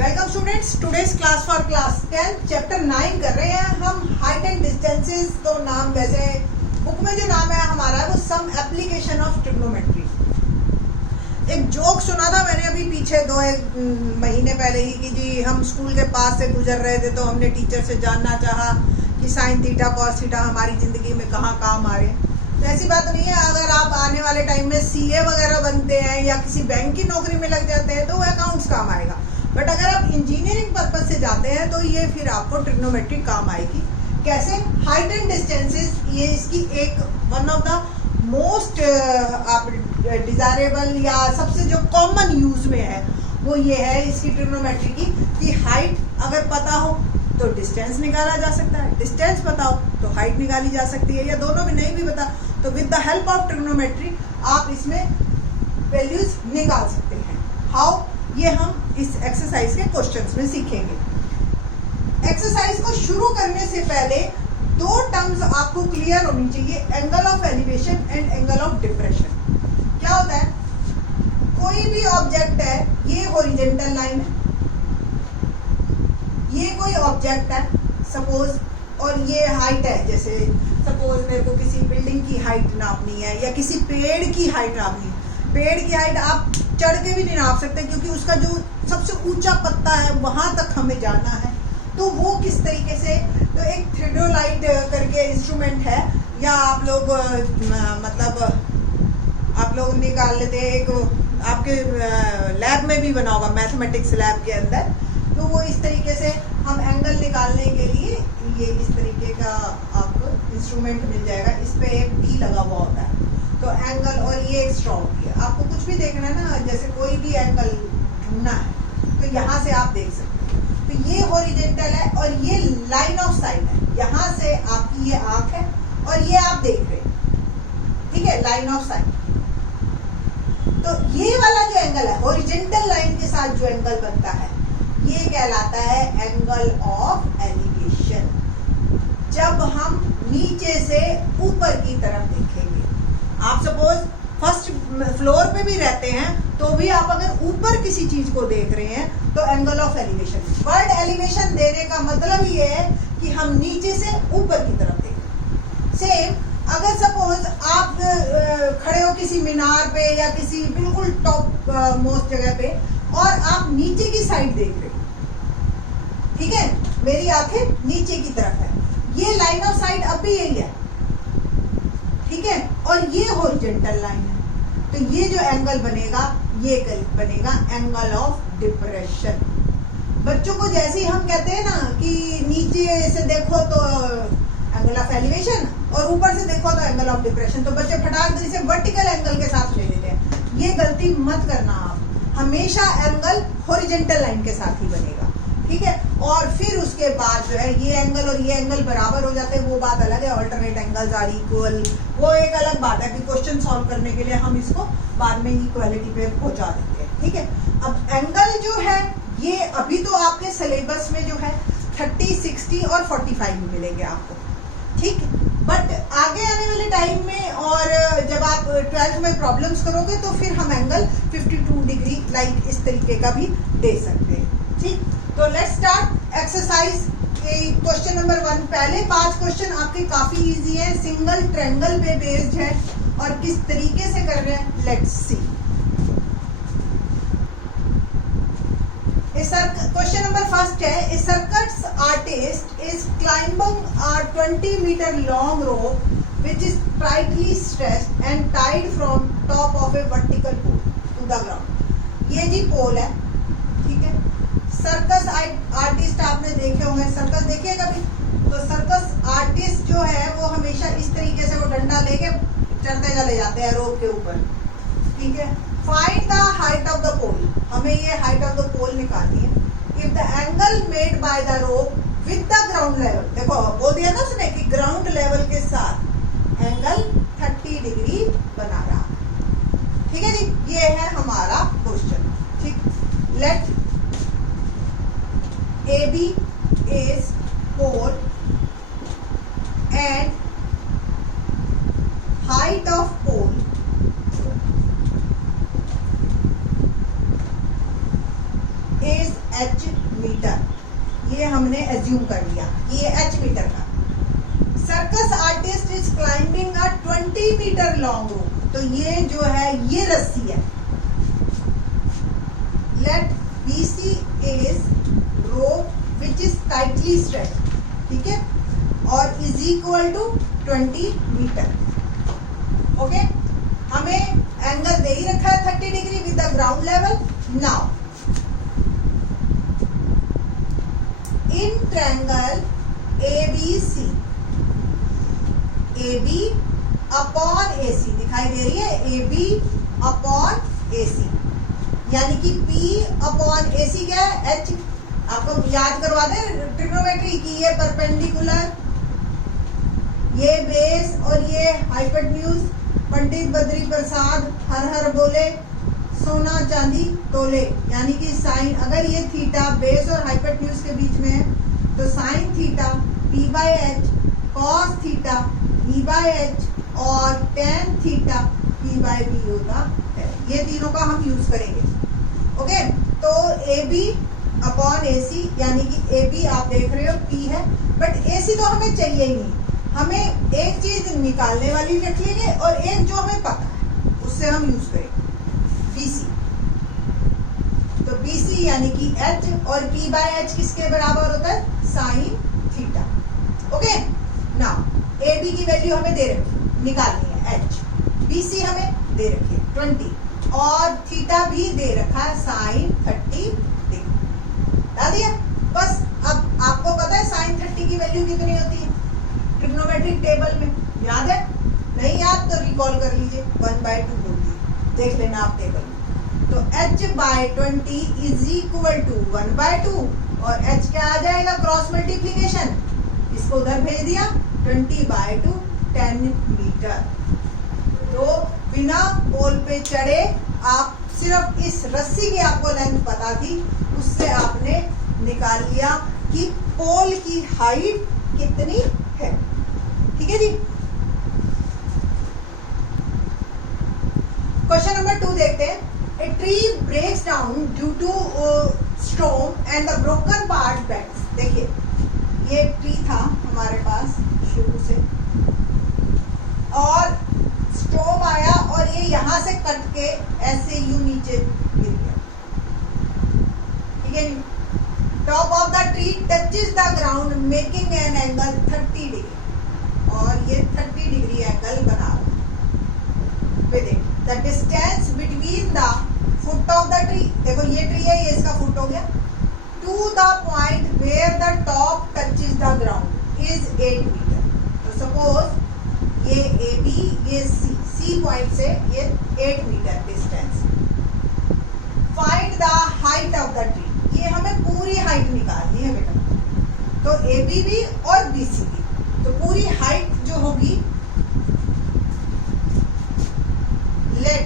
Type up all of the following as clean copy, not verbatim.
Welcome students, today's class for class 10 chapter 9 कर रहे हैं हम। हाइट एंड डिस्टेंसेस तो नाम वैसे बुक में जो नाम है हमारा वो सम एप्लीकेशन ऑफ ट्रिग्नोमेट्री। एक जोक सुना था मैंने अभी पीछे 2-1 महीने पहले ही कि जी हम स्कूल के पास से गुजर रहे थे तो हमने टीचर से जानना चाहा कि साइन थीटा कॉस थीटा हमारी ज़िंदगी में कहाँ काम आ रहे हैं। तो ऐसी बात नहीं है, अगर आप आने वाले टाइम में सीए वगैरह बनते हैं या किसी बैंक की नौकरी में लग जाते हैं तो वो अकाउंट्स काम आएगा। बट अगर आप इंजीनियरिंग पर्पज से जाते हैं तो ये फिर आपको ट्रिग्नोमेट्री काम आएगी। कैसे? हाइट एंड डिस्टेंसेस, ये इसकी एक वन ऑफ द मोस्ट आप डिजायरेबल या सबसे जो कॉमन यूज में है वो ये है इसकी ट्रिग्नोमेट्री की कि हाइट अगर पता हो तो डिस्टेंस निकाला जा सकता है, डिस्टेंस पता हो तो हाइट निकाली जा सकती है, या दोनों भी नहीं भी पता तो with the help of trigonometry आप इसमें वैल्यूज निकाल सकते हैं। हाउ? ये हम इस एक्सरसाइज के क्वेश्चंस में सीखेंगे। एक्सरसाइज को शुरू करने से पहले दो टर्म्स आपको क्लियर होनी चाहिए, angle of elevation and angle of depression. क्या होता है? कोई भी ऑब्जेक्ट है, ये हॉरिजॉन्टल लाइन है, ये कोई ऑब्जेक्ट है सपोज, और ये हाइट है। जैसे सपोज मेरे को किसी बिल्डिंग की हाइट नापनी है या किसी पेड़ की हाइट नापनी है। पेड़ की हाइट आप चढ़ के भी नहीं नाप सकते क्योंकि उसका जो सबसे ऊंचा पत्ता है वहां तक हमें जाना है। तो वो किस तरीके से, तो एक थ्रेडोलाइट करके इंस्ट्रूमेंट है, या आप लोग आप लोग निकाल लेते हैं, एक आपके लैब में भी बना होगा, मैथमेटिक्स लैब के अंदर। तो वो इस तरीके से हम एंगल निकालने के लिए ये इस तरीके का आपको इंस्ट्रूमेंट मिल जाएगा, इस पे एक टी लगा हुआ होता है। तो एंगल, और ये एक स्ट्रॉ होती है। आपको कुछ भी देखना है ना, जैसे कोई भी एंगल ढूंढना है तो यहाँ से आप देख सकते हैं। तो ये हॉरिजॉन्टल है और ये लाइन ऑफ साइट है, यहाँ से आपकी ये आंख है और ये आप देख रहे हैं, ठीक है, लाइन ऑफ साइट। तो ये वाला जो एंगल है हॉरिजॉन्टल लाइन के साथ जो एंगल बनता है ये कहलाता है एंगल ऑफ एलिवेशन। जब हम नीचे से ऊपर की तरफ देखेंगे, आप सपोज फर्स्ट फ्लोर पे भी रहते हैं तो भी आप अगर ऊपर किसी चीज को देख रहे हैं तो angle of elevation. Word elevation देने का मतलब ये है कि हम नीचे से ऊपर की तरफ देख रहे हैं। सेम अगर सपोज आप खड़े हो किसी मीनार पे या किसी बिल्कुल टॉप मोस्ट जगह पे और आप नीचे की साइड देख रहे हो, ठीक है, मेरी आंखें नीचे की तरफ है, ये लाइन ऑफ साइट अब भी यही है, ठीक है, और ये हॉरिजॉन्टल लाइन है। तो ये जो एंगल बनेगा ये बनेगा एंगल ऑफ डिप्रेशन। बच्चों को जैसे ही हम कहते हैं ना कि नीचे से देखो तो एंगल ऑफ एलिवेशन और ऊपर से देखो तो एंगल ऑफ डिप्रेशन, तो बच्चे फटाक से वर्टिकल एंगल के साथ ले लेते हैं। ये गलती मत करना, आप हमेशा एंगल हॉरिजॉन्टल लाइन के साथ ही बनेगा, ठीक है। और फिर उसके बाद जो है ये एंगल और ये एंगल बराबर हो जाते हैं, वो बात अलग है, ऑल्टरनेट एंगल्स आर इक्वल, वो एक अलग बात है कि क्वेश्चन सॉल्व करने के लिए हम इसको बाद में इक्वालिटी पे पहुंचा देते हैं, ठीक है। अब एंगल जो है ये अभी तो आपके सिलेबस में जो है 30, 60 और 45 मिलेंगे आपको, ठीक। बट आगे आने वाले टाइम में और जब आप 12th में प्रॉब्लम्स करोगे तो फिर हम एंगल 52 डिग्री लाइक इस तरीके का भी दे सकते हैं, ठीक। तो let's start exercise. Question number 1, पहले 5 क्वेश्चन आपके काफी इजी है, सिंगल ट्रायंगल पे बेस्ड है, और किस तरीके से कर रहे हैं लेट्स सी। क्वेश्चन नंबर 1 है, a circus artist is climbing a 20 meter long rope which is tightly stretched and tied from top of a vertical pole to the ground। ये जी पोल है, ठीक है। सर्कस आर्टिस्ट आपने देखे होंगे, सर्कस देखिए कभी, तो सर्कस आर्टिस्ट जो है वो हमेशा इस तरीके से वो डंडा लेके चढ़ते चले जाते हैं रोप के ऊपर, ठीक है। Find the height of the pole, हमें ये हाइट ऑफ द पोल निकालनी है। If the angle made by the rope with the ground level, देखो बोल दिया ना उसने कि ग्राउंड लेवल के साथ एंगल 30 डिग्री बना रहा, ठीक है जी। ये है हमारा क्वेश्चन, ठीक। Let AB is pole and height of pole is H metre, ये हमने एज्यूम कर लिया कि ये एच मीटर का। Circus artist is climbing a 20 metre long rope, तो ये जो है ये रस्सी है। Let BC is rope which is tightly stretched, ठीक है, और is equal to 20 metre. Okay, हमें एंगल दे ही रखा है 30 degree with the ground level. Now in triangle ABC, AB upon AC दिखाई दे रही है, AB अपॉन AC, यानी कि P अपॉन AC क्या है, H। आपको याद करवा दें ट्रिग्नोमेट्री की, ये परपेंडिकुलर, ये बेस और ये हाइपोटेन्यूज। पंडित बद्री प्रसाद हर हर बोले, सोना चांदी तोले, यानी कि साइन, अगर ये थीटा बेस और हाइपोटेन्यूज के बीच में है तो sine theta P by H, cos theta E by H और tan theta P by B होगा है। ये तीनों का हम यूज करेंगे। ओके, तो AB अपॉन AC, यानी कि AB आप देख रहे हो P है, बट AC तो हमें चाहिए ही नहीं, हमें एक चीज निकालने वाली रख लेंगे और एक जो हमें पता है उससे हम यूज करेंगे, BC। तो BC यानी कि H और P बाय H किसके बराबर होता है, sine theta. Okay, now AB की वैल्यू हमें दे रखी, निकालनी है H, BC हमें दे रखी है 20 और थीटा भी दे रखा है साइन 30 डिग्री। डाल दिया, बस। अब आपको पता है साइन 30 की वैल्यू कितनी होती है ट्रिग्नोमेट्रिक टेबल में, याद है? नहीं याद तो रिकॉल कर लीजिए, 1/2 होती है, देख लेना आप टेबल में। तो H/20 इज इक्वल टू 1/2 और H क्या आ जाएगा, क्रॉस मल्टीप्लीकेशन, इसको उधर भेज दिया, 20/2 10 मीटर। तो बिना पोल पे चढ़े आप सिर्फ इस रस्सी की आपको लेंथ पता थी, उससे आपने निकाल लिया कि पोल की हाइट कितनी है। ठीक है जी। क्वेश्चन नंबर 2 देखते हैं। A tree breaks down due to storm and the broken part bends. देखिए ये ट्री था हमारे पास शुरू से और स्टॉर्म आया और ये यहां से कट के ऐसे यूं नीचे गिर गया। ठीक है, top of the tree touches the ground making an angle 30 degree और ये 30 डिग्री एंगल बना रहा है। The distance between the foot of the tree, देखो ये ट्री है, ये इसका फुट हो गया, to the point where the top touches the ground is 8 metre. तो सपोज ये AB, ये C पॉइंट से ये 8 metre distance. Find the height of the tree, ये हमें पूरी हाइट निकालनी है बेटा। तो AB भी और BC भी, तो पूरी हाइट जो होगी, let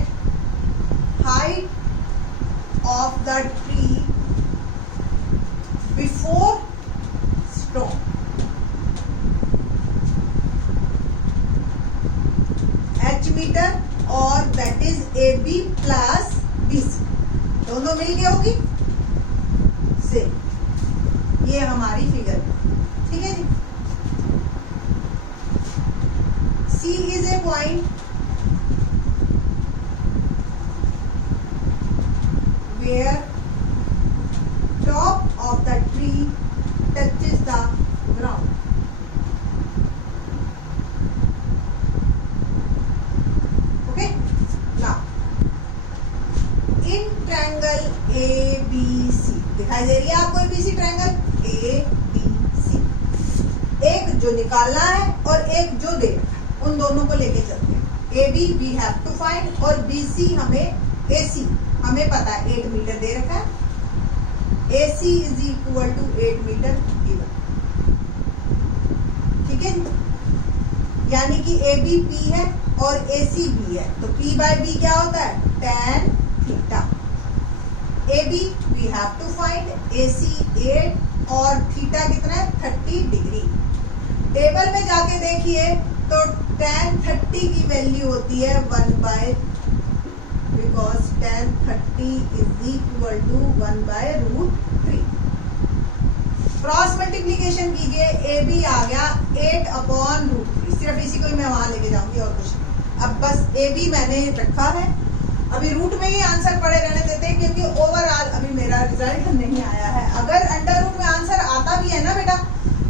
height of the tree before storm H metre और that is AB plus BC, दोनों मिल गए होगी से। ये हमारी फिगर, ठीक है जी। C is a point where top of the tree touches the ground. Okay, now in triangle ABC, दिखाई दे रही है आपको ABC ट्रायंगल ABC, एक जो निकालना है और एक जो दे रखा है, उन दोनों को लेके चलते हैं। AB we have to find और BC हमें, AC हमें पता है 8 मीटर दे रखा है, AC is equal to 8 metre given. ठीक है, यानी कि AB P है और AC B है, तो P बाय B क्या होता है, tan theta. AB we have to find, AC 8 और थीटा कितना है 30 डिग्री। टेबल में जाके देखिए तो tan 30 की वैल्यू होती है 1/, because tan 30 is equal to 1/√3। Cross multiplication कीजिए, ए बी आ गया 8/√3, सिर्फ इसी को ही मैं वहां लेके जाऊंगी और कुछ नहीं। अब बस ए बी मैंने रखा है, अभी रूट में ही आंसर पड़े रहने देते हैं क्योंकि ओवरऑल अभी मेरा रिजल्ट नहीं आया है। अगर अंडर रूट में आंसर आता भी है ना बेटा,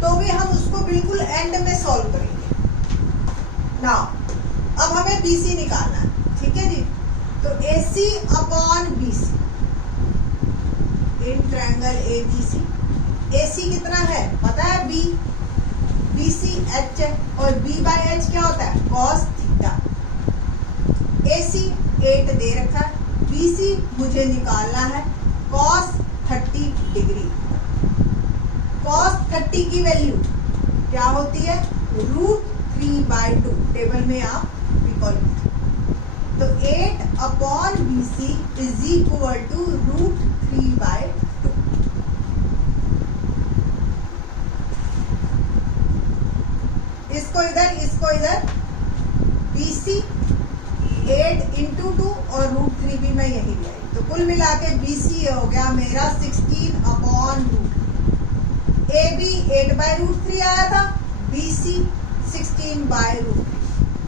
तो भी हम उसको बिल्कुल एंड में सॉल्व करेंगे ना। अब हमें बीसी निकालना है, ठीक है जी। तो AC/BC in triangle ABC, AC कितना है पता है, B, BC H है और B/H क्या होता है, cos थीटा। AC 8 दे रखा है, BC मुझे निकालना है cos 30 डिग्री। cos 30 की वैल्यू क्या होती है, √3/2, टेबल में आप रिकॉल कीजिए। तो 8/BC इज इक्वल टू √3/2। इसको इधर BC 8 × 2 और √3 भी मैं यही ले आई, तो कुल मिला के BC हो गया मेरा 16/√3। AB 8/√3 आया था, BC 16/√3,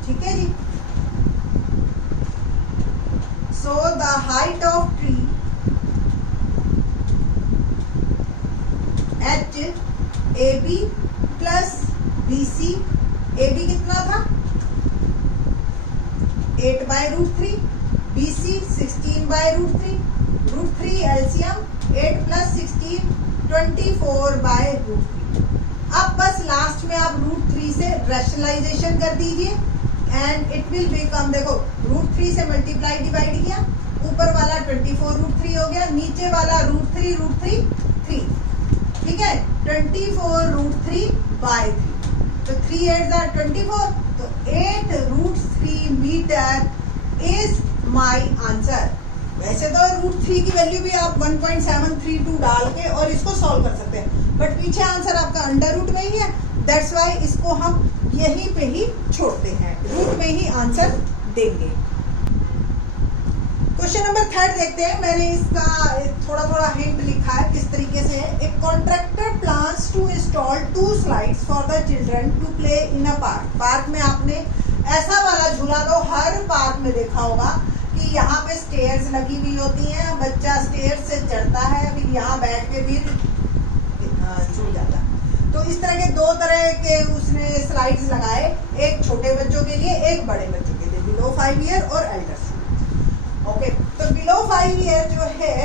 ठीक है जी। So the height of tree H AB plus BC, AB कितना था 8/√3, BC 16/√3, √3 एलसीएम 8 + 16 24/√3। अब बस लास्ट में आप √3 से रैशनलाइजेशन कर दीजिए एंड इट विल बिकम, देखो √3 से मल्टीप्लाई डिवाइड किया, ऊपर वाला 24√3 हो गया, नीचे वाला √3 3, ठीक है, 24√3/3, तो 3 8 are 24, तो 8√3 मीटर इज माय आंसर। वैसे तो √3 की वैल्यू भी आप 1.732 डाल के और इसको सॉल्व कर सकते हैं, बट पीछे आंसर आपका अंडर रूट में ही है, दैट्स वाई इसको हम यहीं पे ही छोड़ते हैं, रूट में ही आंसर देंगे। क्वेश्चन नंबर 3 देखते हैं। मैंने इसका थोड़ा हिंट लिखा है किस तरीके से है। एक contractor plans to install 2 slides for the children to play in a park. Park में आपने ऐसा वाला झूला तो हर पार्क में देखा होगा कि यहाँ पे स्टेयर्स लगी हुई होती हैं, बच्चा स्टेयर्स से चढ़ता है, फिर यहाँ बैठ के फिर झूल जाता है। तो इस तरह के 2 तरह के उसने स्लाइड्स लगाए, एक छोटे बच्चों के लिए, एक बड़े बच्चों के लिए, बिलो 5 ईयर और एल्डर्स। ओके, तो बिलो 5 ईयर जो है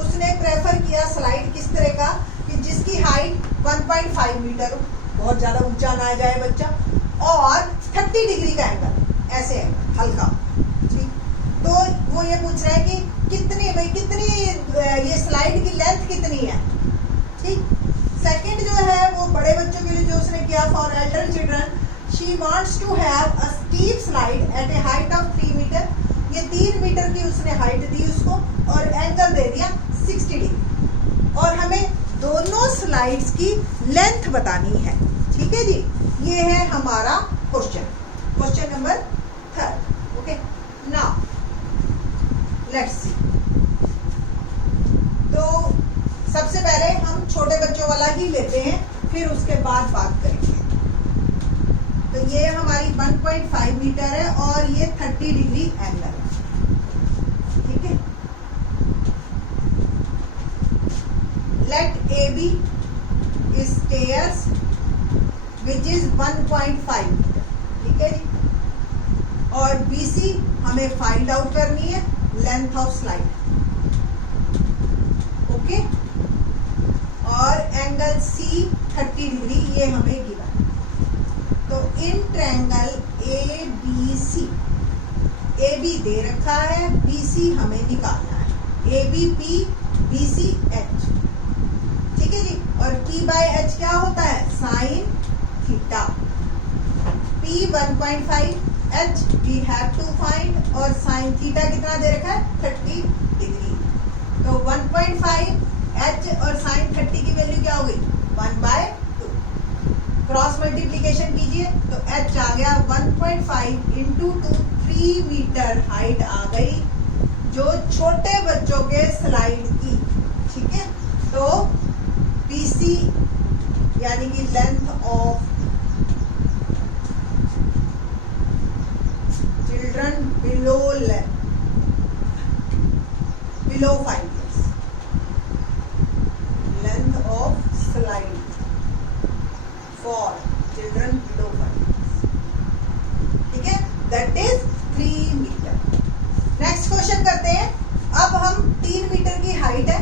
उसने प्रेफर किया स्लाइड किस तरह का कि जिसकी हाइट 1.5 मीटर हो, बहुत ज्यादा ऊंचा ना जाए बच्चा, और 30 डिग्री का एंगल, ऐसे एंगल हल्का, ठीक। तो वो ये पूछ रहा है कि कितनी ये स्लाइड की लेंथ कितनी है, ठीक। सेकंड जो है वो बड़े बच्चों के लिए जो उसने किया, for elder children she wants to have a steep slide at a height of 3 metre. ये 3 मीटर की उसने हाइट दी उसको और एंगल दे दिया 60 डिग्री, और हमें दोनों स्लाइड्स की लेंथ बतानी है, ठीक है जी। ये है हमारा question number 3। Okay, now let's see. तो सबसे पहले हम छोटे बच्चों वाला ही लेते हैं, फिर उसके बाद बात करेंगे। तो ये हमारी 1.5 मीटर है और ये 30 डिग्री एंगल है, ठीक है। Let A B stairs which is 1.5 metre, ठीक है जी। और BC हमें फाइंड आउट करनी है, लेंथ ऑफ स्लाइड, ओके। और एंगल C 30 डिग्री ये हमें गिवन। तो इन ट्रायंगल ABC, AB दे रखा है, BC हमें निकालना है, ABP BC H, ठीक है जी। और P/H क्या होता है, sign theta. P 1.5, H we have to find, और साइन थीटा कितना दे रखा है 30 डिग्री। तो 1.5 H और साइन 30 की वैल्यू क्या हो गई 1/2। क्रॉस मल्टीप्लीकेशन कीजिए तो H आ गया 1.5 × 2, 3 मीटर हाइट आ गई जो छोटे बच्चों के स्लाइड की, ठीक है। तो BC यानी कि length of children below 5 years, length of slide for children below 5 years, ठीक है, that is 3 metre. Next question करते हैं। अब हम 3 मीटर की हाइट है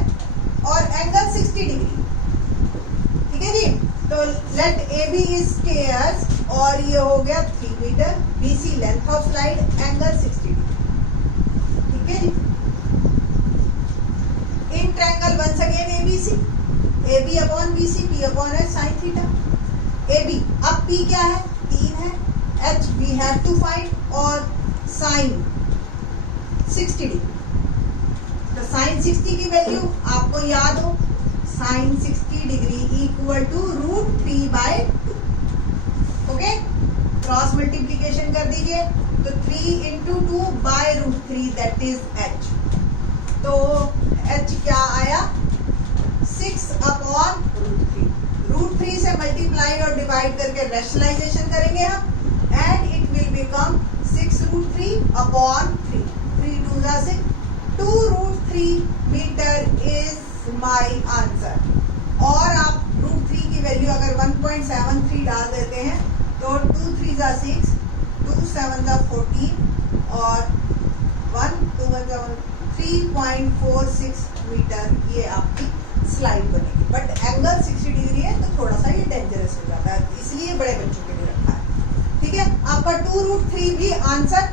और एंगल 60 डिग्री, ठीक है जी। तो let A B is stairs और ये हो गया 3 metre, B C length of slide, angle 60 degree, ठीक है जी। In triangle once again ABC, AB upon BC, P upon H sin theta. AB अब P क्या है, 3 है, H we have to find और sin 60 डिग्री। तो sin 60 की वैल्यू आपको याद हो, sin 60 degree equal to √3/2। Okay, cross multiplication कर दीजिए, तो 3 into 2 by √3 that is H। तो H क्या आया, 6 अपॉन √3 से मल्टीप्लाई और डिवाइड करके रैशनलाइजेशन करेंगे हम, and it will become 6√3 upon 3, 3 2 6, 2√3 metre is my answer. और आप √3 की वैल्यू अगर 1.73 डाल देते हैं तो 2 3 6, 2 7 14 और 1 2 1 3.46 मीटर ये आपकी स्लाइड बनेगी। बट एंगल 60 डिग्री है तो थोड़ा सा ये डेंजरस हो जाता है, इसलिए बड़े बच्चों के लिए रखा है, ठीक है। आपका 2√3 भी आंसर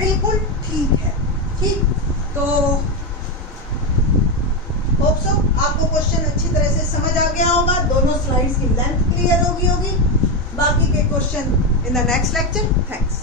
बिल्कुल ठीक है, ठीक। तो होप सो आपको क्वेश्चन अच्छी तरह से समझ आ गया होगा, दोनों स्लाइड्स की लेंथ क्लियर होगी। बाकी के question in the next lecture. Thanks.